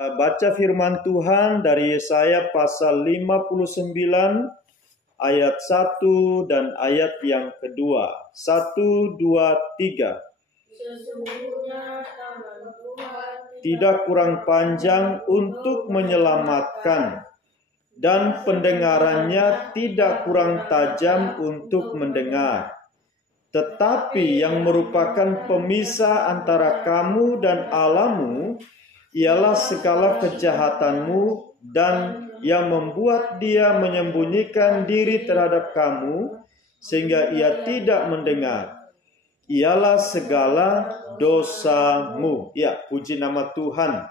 Baca firman Tuhan dari Yesaya pasal 59 ayat 1 dan ayat yang kedua. 1, 2, 3. Sesungguhnya tangan Tuhan tidak kurang panjang untuk menyelamatkan, dan pendengarannya tidak kurang tajam untuk mendengar. Tetapi yang merupakan pemisah antara kamu dan Allahmu ialah segala kejahatanmu, dan yang membuat dia menyembunyikan diri terhadap kamu sehingga ia tidak mendengar ialah segala dosamu. Ya, puji nama Tuhan.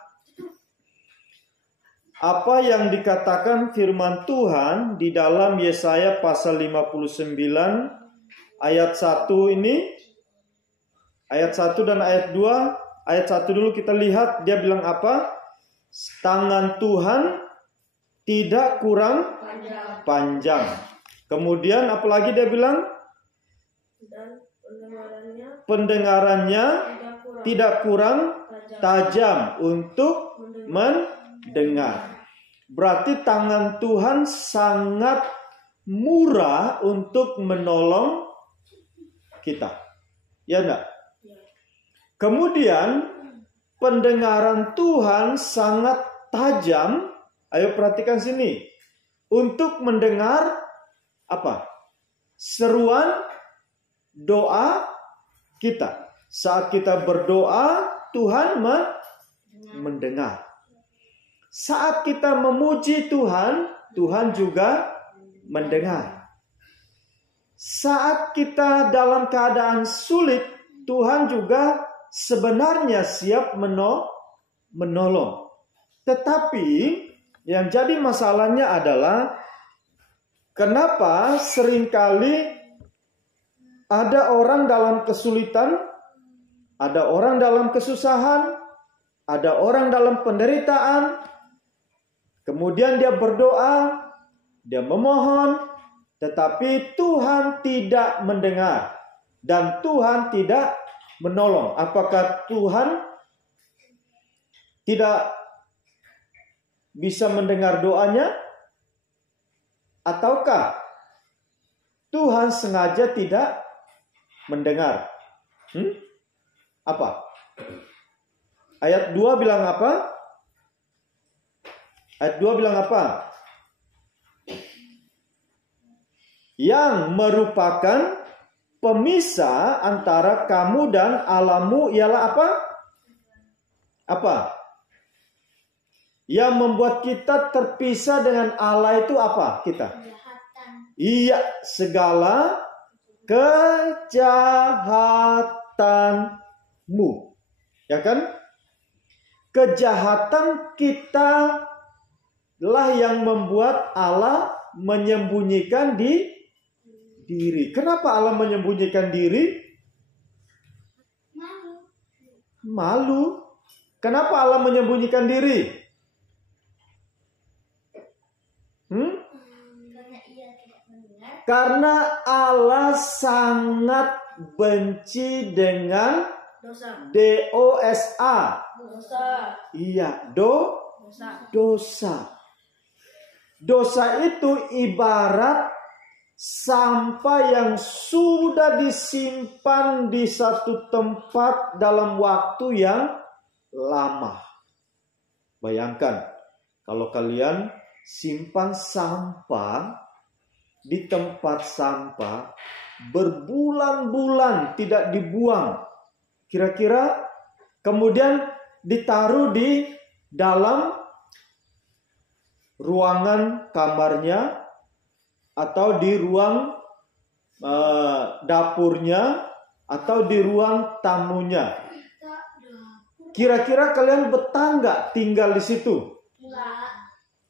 Apa yang dikatakan firman Tuhan di dalam Yesaya pasal 59 ayat 1 ini, ayat 1 dan ayat 2. Ayat 1 dulu kita lihat, dia bilang apa? Tangan Tuhan tidak kurang panjang. Kemudian apalagi dia bilang? dan Pendengarannya tidak kurang tajam untuk mendengar. Berarti tangan Tuhan sangat murah untuk menolong kita. Ya enggak? Kemudian pendengaran Tuhan sangat tajam. Ayo perhatikan sini. Untuk mendengar apa? Seruan doa kita. Saat kita berdoa, Tuhan mendengar. Saat kita memuji Tuhan, Tuhan juga mendengar. Saat kita dalam keadaan sulit, Tuhan juga sebenarnya siap menolong. Tetapi yang jadi masalahnya adalah kenapa seringkali ada orang dalam kesulitan, ada orang dalam kesusahan, ada orang dalam penderitaan, kemudian dia berdoa, dia memohon, tetapi Tuhan tidak mendengar dan Tuhan tidak menolong. Apakah Tuhan tidak bisa mendengar doanya? Ataukah Tuhan sengaja tidak mendengar? Apa? Ayat 2 bilang apa? Ayat 2 bilang apa? Yang merupakan pemisah antara kamu dan Allahmu ialah apa? Apa? Yang membuat kita terpisah dengan Allah itu apa? Kita? Iya, segala kejahatanmu. Ya kan? Kejahatan kita lah yang membuat Allah menyembunyikan diri. Kenapa Allah menyembunyikan diri? Malu. Kenapa Allah menyembunyikan diri? Karena Allah sangat benci dengan dosa. Iya, dosa. Dosa itu ibarat sampah yang sudah disimpan di satu tempat dalam waktu yang lama. Bayangkan kalau kalian simpan sampah di tempat sampah berbulan-bulan tidak dibuang. Kira-kira kemudian ditaruh di dalam ruangan kamarnya atau di ruang dapurnya atau di ruang tamunya. Kira-kira kalian betah nggak tinggal di situ?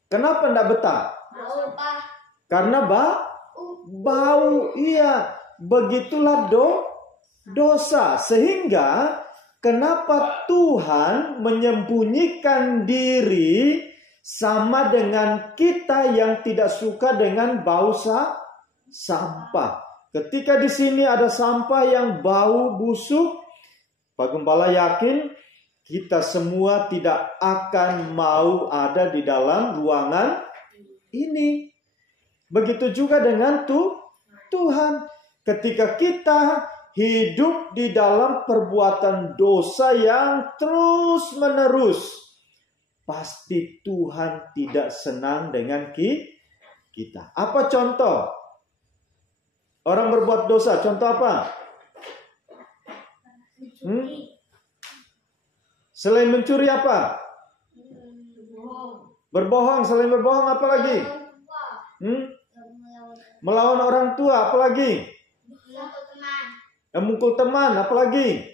Kenapa nggak betah? Karena bau. Iya, begitulah dosa. Sehingga kenapa Tuhan menyembunyikan diri sama dengan kita yang tidak suka dengan bau sampah. Ketika di sini ada sampah yang bau busuk, Pak Gembala yakin kita semua tidak akan mau ada di dalam ruangan ini. Begitu juga dengan Tuhan. Ketika kita hidup di dalam perbuatan dosa yang terus-menerus, pasti Tuhan tidak senang dengan kita. Apa contoh? Orang berbuat dosa, contoh apa? Selain mencuri apa? Berbohong. Selain berbohong apa lagi? Melawan orang tua apa lagi? Memukul teman apa lagi?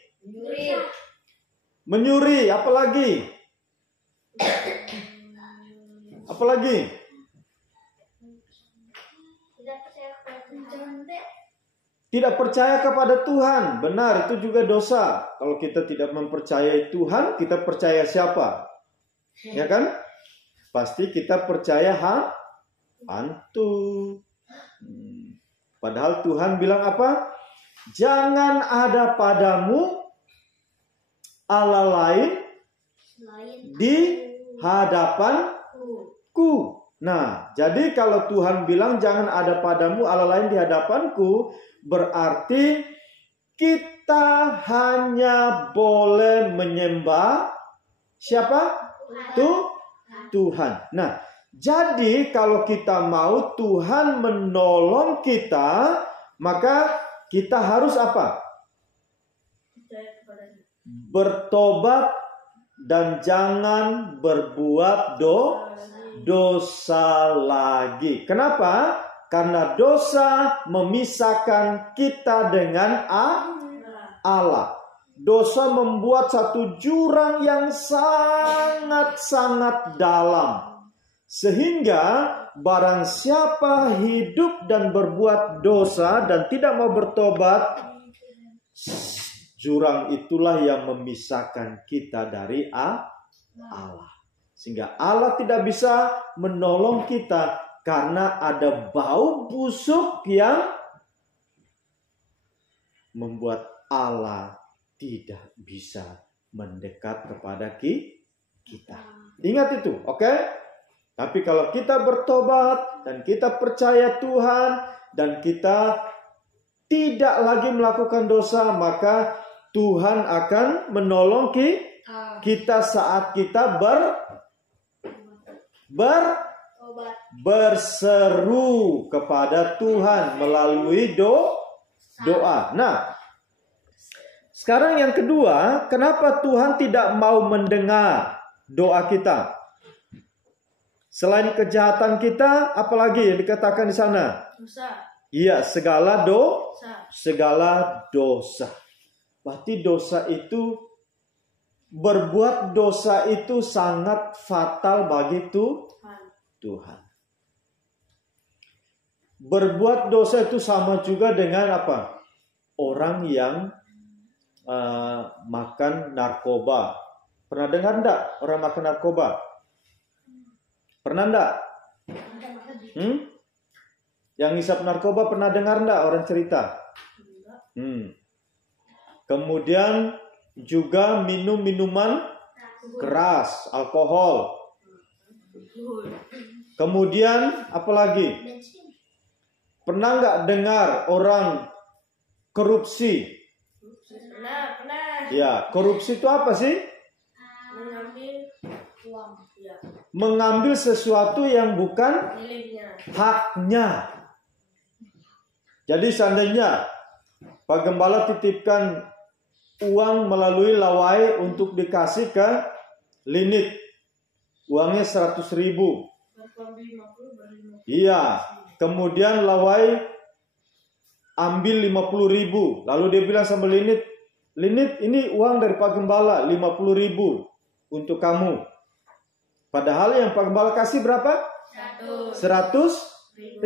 Menyuri apa lagi? Apa lagi? Tidak percaya kepada Tuhan. Benar, itu juga dosa. Kalau kita tidak mempercayai Tuhan, kita percaya siapa? Ya kan? Pasti kita percaya hantu. Padahal Tuhan bilang apa? Jangan ada padamu Allah lain di hadapanku. Nah, jadi kalau Tuhan bilang jangan ada padamu Allah lain di hadapanku, berarti kita hanya boleh menyembah siapa? Tuhan. Nah, jadi kalau kita mau Tuhan menolong kita, maka kita harus apa? Bertobat dan jangan berbuat dosa lagi. Kenapa? Karena dosa memisahkan kita dengan Allah. Dosa membuat satu jurang yang sangat-sangat dalam. Sehingga barang siapa hidup dan berbuat dosa dan tidak mau bertobat, jurang itulah yang memisahkan kita dari Allah. Sehingga Allah tidak bisa menolong kita karena ada bau busuk yang membuat Allah tidak bisa mendekat kepada kita. Ingat itu, oke? Tapi kalau kita bertobat dan kita percaya Tuhan dan kita tidak lagi melakukan dosa, maka Tuhan akan menolong kita saat kita berseru kepada Tuhan melalui doa. Nah, sekarang yang kedua, kenapa Tuhan tidak mau mendengar doa kita? Selain kejahatan kita, apalagi yang dikatakan di sana? Dosa. Iya, segala dosa. Berarti dosa itu, berbuat dosa itu sangat fatal bagi Tuhan. Berbuat dosa itu sama juga dengan apa? Orang yang makan narkoba. Pernah dengar enggak orang makan narkoba? Pernah enggak? Yang ngisap narkoba pernah dengar enggak orang cerita? Kemudian juga minum minuman keras, alkohol. Kemudian apa lagi? Pernah enggak dengar orang korupsi? Pernah. Ya, korupsi itu apa sih? Mengambil uang. Ya. Mengambil sesuatu yang bukan Miliknya. haknya. Jadi seandainya Pak Gembala titipkan uang melalui lawai untuk dikasih ke Linit. Uangnya 100.000. Iya. Kemudian lawai ambil 50.000. Lalu dia bilang sama Linit, ini uang dari Pak Gembala 50.000 untuk kamu. Padahal yang Pak Gembala kasih berapa? 100.000.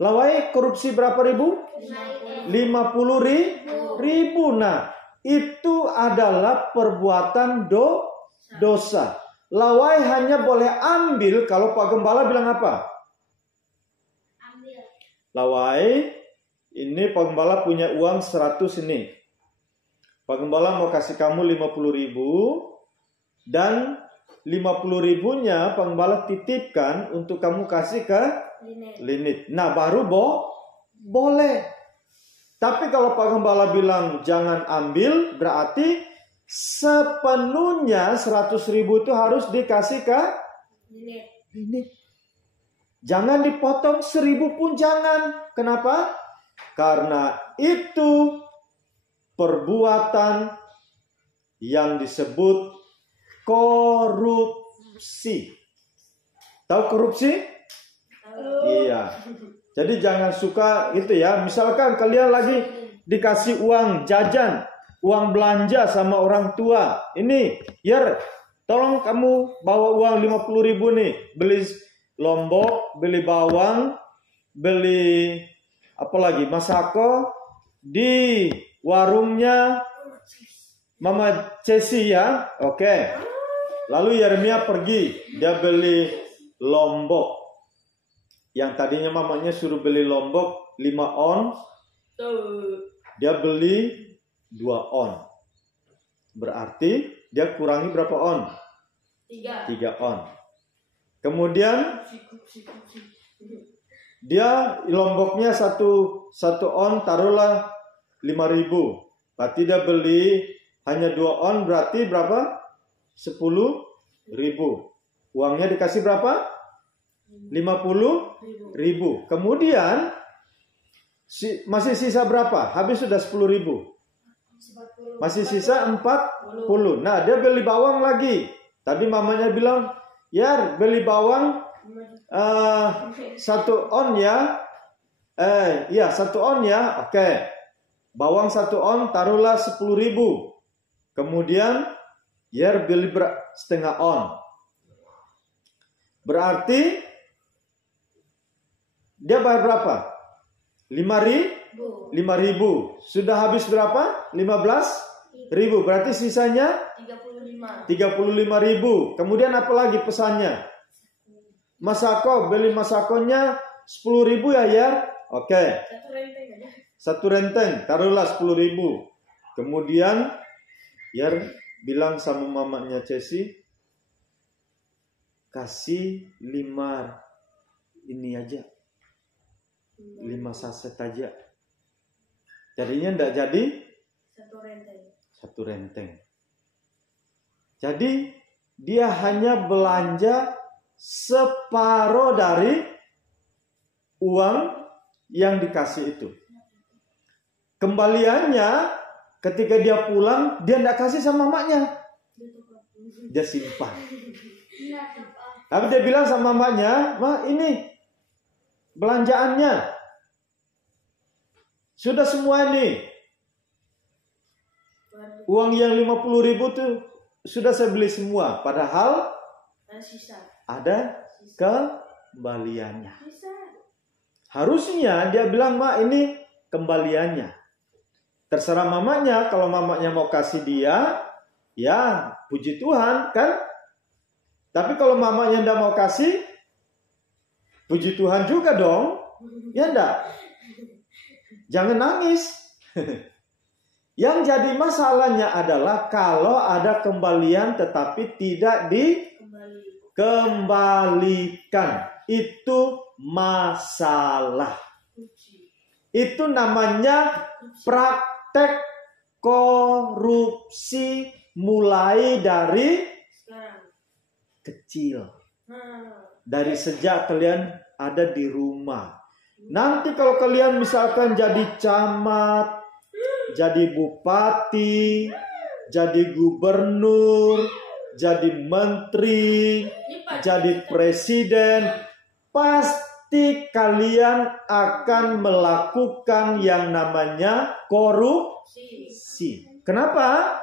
Lawai korupsi berapa ribu? 50.000. Nah, itu adalah perbuatan dosa. Lawai hanya boleh ambil kalau Pak Gembala bilang apa? Lawai, ini Pak Gembala punya uang 100 ini. Pak Gembala mau kasih kamu 50.000 dan 50.000-nya Pak Gembala titipkan untuk kamu kasih ke Linit. Nah, baru boleh. Tapi kalau Pak Gembala bilang jangan ambil, berarti sepenuhnya 100.000 itu harus dikasih ke Linit. Jangan dipotong 1.000 pun jangan. Kenapa? Karena itu perbuatan yang disebut korupsi. Tahu korupsi? Iya. Jadi jangan suka itu ya. Misalkan kalian lagi dikasih uang jajan, uang belanja sama orang tua. Ini, ya, tolong kamu bawa uang 50.000 nih, beli lombok, beli bawang, beli apa lagi? Masako di warungnya Mama Cesi ya. Oke. Lalu Yeremia pergi, dia beli lombok. Yang tadinya mamanya suruh beli lombok 5 on, dia beli 2 on. Berarti dia kurangi berapa on? 3 on. Kemudian dia lomboknya satu on, taruhlah 5.000. Berarti dia beli hanya 2 on, berarti berapa? 10.000. Uangnya dikasih berapa? 50.000. Kemudian masih sisa berapa? Habis sudah 10.000. Masih sisa 40. Nah, dia beli bawang lagi. Tadi mamanya bilang, "Ya, beli bawang 1 on ya." Iya, 1 on ya. Oke. Bawang 1 on taruhlah 10.000. Kemudian ya beli setengah on. Berarti dia bayar berapa? 5.000. Sudah habis berapa? 15.000. Berarti sisanya 35.000. Kemudian apa lagi pesannya? Masako, beli masakonya 10.000 ya. Oke. Satu renteng, taruhlah 10.000. Kemudian Yer bilang sama mamanya Cesi, kasih 5 ini aja. 5 saset aja. Jadinya enggak jadi 1 renteng. Jadi dia hanya belanja separuh dari uang yang dikasih itu. Kembaliannya ketika dia pulang, dia enggak kasih sama mamanya. Dia simpan. Tapi dia bilang sama mamanya, "Ma, ini belanjaannya. Sudah semua ini. Uang yang 50.000 tuh sudah saya beli semua." Padahal ada kembaliannya. Harusnya dia bilang, "Ma, ini kembaliannya." Terserah mamanya. Kalau mamanya mau kasih dia, ya puji Tuhan kan. Tapi kalau mamanya tidak mau kasih, puji Tuhan juga dong. Ya enggak? Jangan nangis. Yang jadi masalahnya adalah kalau ada kembalian tetapi tidak dikembalikan. Itu masalah. Itu namanya praktek korupsi mulai dari kecil. Dari sejak kalian ada di rumah. Nanti kalau kalian misalkan jadi camat, jadi bupati, jadi gubernur, jadi menteri, jadi presiden, pasti kalian akan melakukan yang namanya korupsi. Kenapa?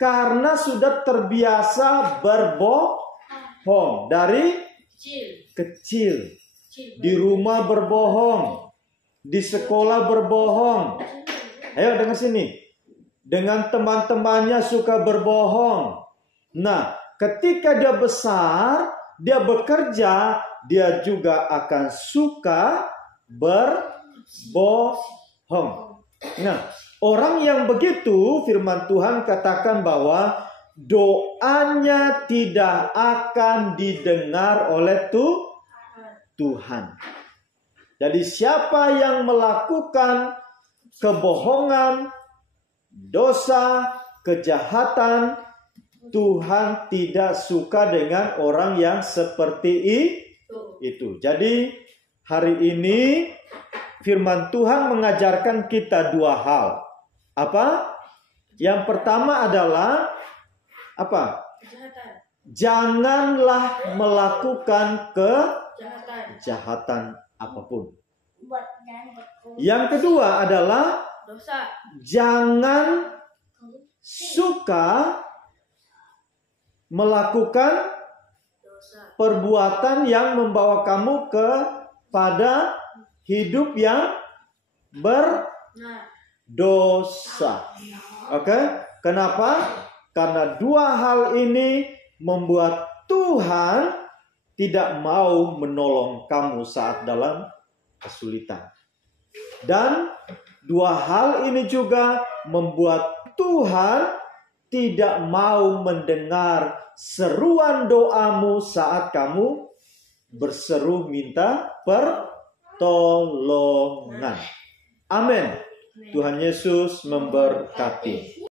Karena sudah terbiasa berbohong dari kecil. Di rumah berbohong, di sekolah berbohong. Ayo dengar sini. Dengan teman-temannya suka berbohong. Nah, ketika dia besar, dia bekerja, dia juga akan suka berbohong. Nah, Orang yang begitu, firman Tuhan katakan bahwa doanya tidak akan didengar oleh Tuhan. Jadi siapa yang melakukan kebohongan, dosa, kejahatan, Tuhan tidak suka dengan orang yang seperti itu. Jadi hari ini firman Tuhan mengajarkan kita dua hal. Apa? Yang pertama adalah apa? Janganlah melakukan kejahatan apapun. Yang kedua adalah Dosa. jangan suka melakukan Dosa. perbuatan yang membawa kamu kepada hidup yang berdosa. Oke? Kenapa? Karena dua hal ini membuat Tuhan tidak mau menolong kamu saat dalam kesulitan. Dan dua hal ini juga membuat Tuhan tidak mau mendengar seruan doamu saat kamu berseru minta pertolongan. Amin. Tuhan Yesus memberkati.